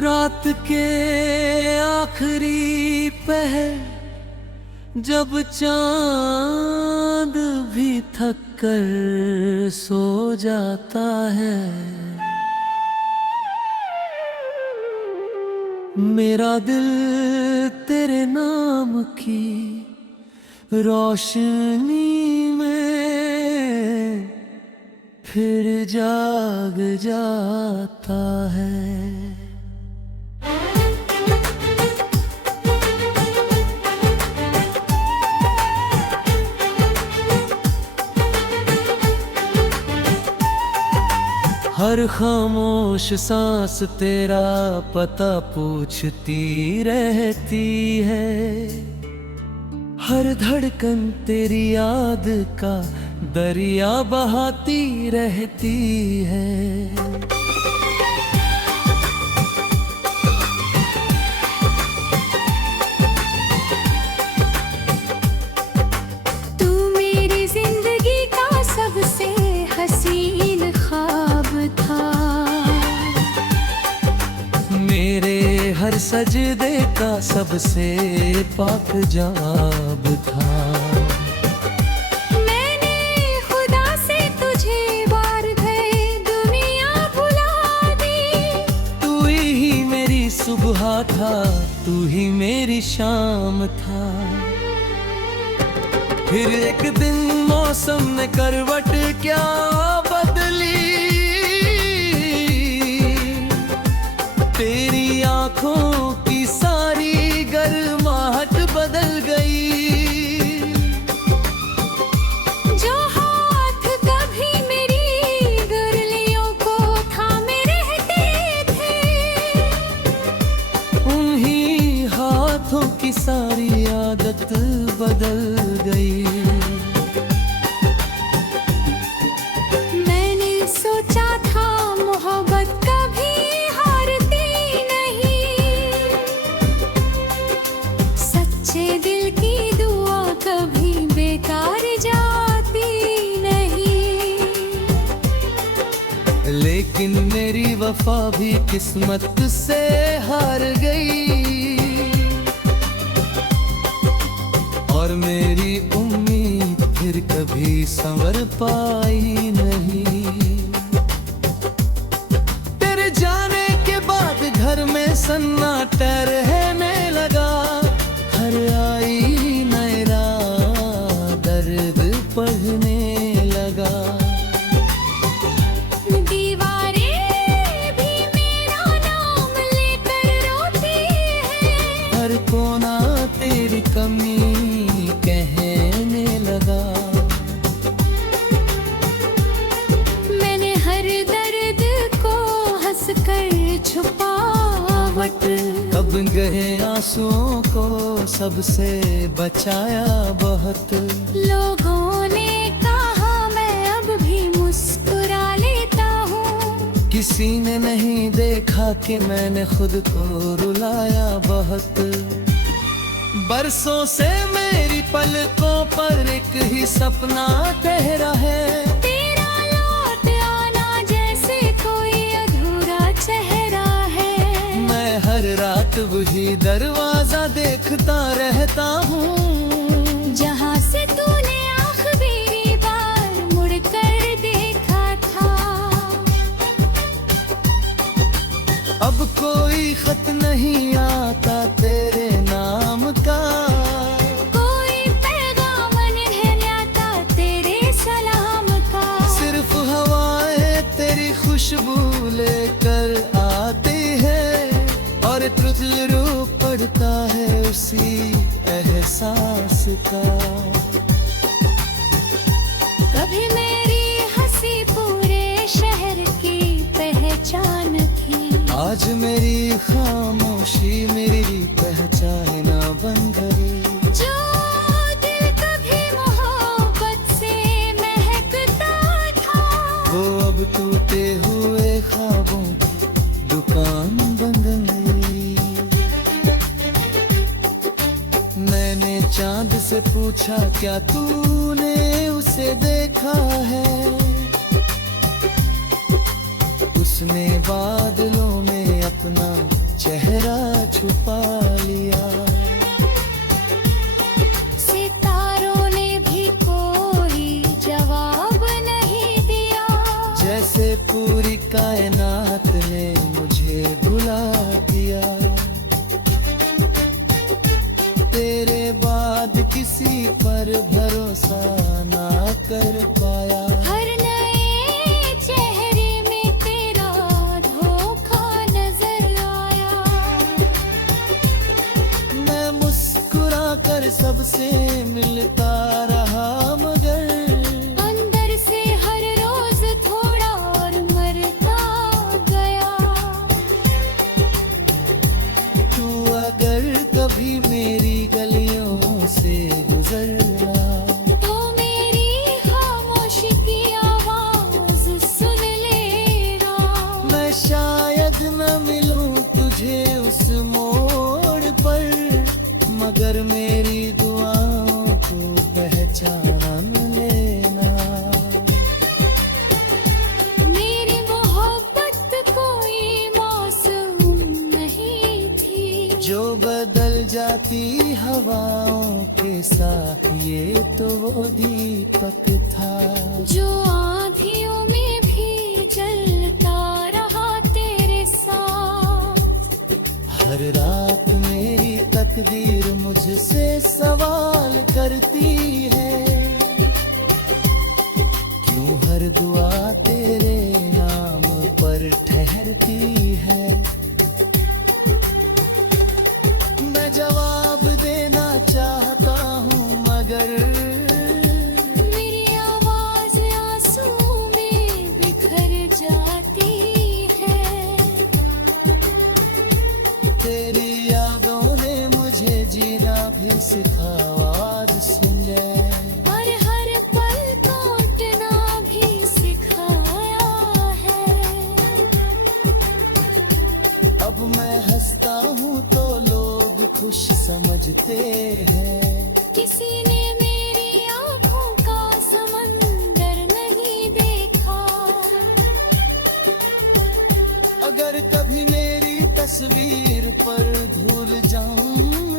रात के आखिरी पहर जब चांद भी थक कर सो जाता है, मेरा दिल तेरे नाम की रोशनी में फिर जाग जाता है। हर खामोश सांस तेरा पता पूछती रहती है, हर धड़कन तेरी याद का दरिया बहाती रहती है। तू मेरी जिंदगी का सबसे हसीन ख्वाब था, मेरे हर सजदे का सबसे पाक जाब था। सुबह था तू ही मेरी शाम था, फिर एक दिन मौसम ने करवट क्या बदली, तेरी आंखों की सारी गर्माहट बदल गई। की सारी आदत बदल गई। मैंने सोचा था मोहब्बत कभी हारती नहीं, सच्चे दिल की दुआ कभी बेकार जाती नहीं। लेकिन मेरी वफा भी किस्मत से हार गई, और मेरी उम्मीद फिर कभी संवर पाई नहीं। तेरे जाने के बाद घर में सन्नाटा रहने लगा, हर आई नया दर्द पढ़ने लगा। दीवारें भी मेरा नाम लेकर रोती है, हर कोना तेरी कमी कहने लगा। मैंने हर दर्द को हंसकर छुपावट, कब गए आंसुओं को सबसे बचाया बहुत। लोगों ने कहा मैं अब भी मुस्कुरा लेता हूँ, किसी ने नहीं देखा कि मैंने खुद को रुलाया बहुत। बरसों से मेरी पलकों पर एक ही सपना ठहरा है, तेरा लौट आना जैसे कोई अधूरा चेहरा है। मैं हर रात वही दरवाजा देखता रहता हूँ, जहाँ से तूने आखिरी बार मुड़कर देखा था। अब कोई खत नहीं आता तेरे नाम का, कोई पैगाम नहीं आता तेरे सलाम का। सिर्फ हवाएं तेरी खुशबू लेकर आती है, और तुझे रूप पड़ता है उसी एहसास का। कभी मेरी हंसी पूरे शहर की पहचान थी, आज मेरी खामोशी मेरी पहचान बन गई। जो दिल कभी मोहब्बत से महकता था, वो अब टूटे हुए ख्वाबों की दुकान बन गई। मैंने चांद से पूछा क्या तूने उसे देखा है, उसने बादलों में अपना चेहरा छुपा लिया। सितारों ने भी कोई जवाब नहीं दिया। जैसे पूरी कायनात ने मुझे भुला दिया। तेरे बाद किसी पर भरोसा ना कर पाया। हर नए चेहरे में तेरा धोखा नजर आया। मैं मुस्कुरा कर सबसे मिलता रहा, मगर अंदर से हर रोज थोड़ा और मरता गया। तू अगर कभी मेरी गलियों से गुजरना, तो मेरी खामोशी की आवाज सुन लेना। मैं शायद न मिलूं तुझे उस मोड़ पर, मगर मेरी दुआओं को पहचान लेना। मेरी मोहब्बत कोई मौसम नहीं थी। जो बदल जाती हवाओं के साथ, ये तो वो दीपक था। जो आंधियों में भी जलता रहा तेरे साथ। हर रात मेरी तकदीर मुझसे सवाल करती है, क्यों हर दुआ तेरे नाम पर ठहरती है। मैं जवाब देना चाहता हूँ, मगर मेरी आवाज आंसू में बिखर जाती है। तेरी यादों ने मुझे जीना भी सिखाया, सुन ले। और हर पल काटना भी सिखाया है। अब मैं हंसता हूँ तो लोग खुश समझते हैं। किसी ने मेरी आंखों का समंदर नहीं देखा। अगर कभी मेरी तस्वीर पर धूल जाऊं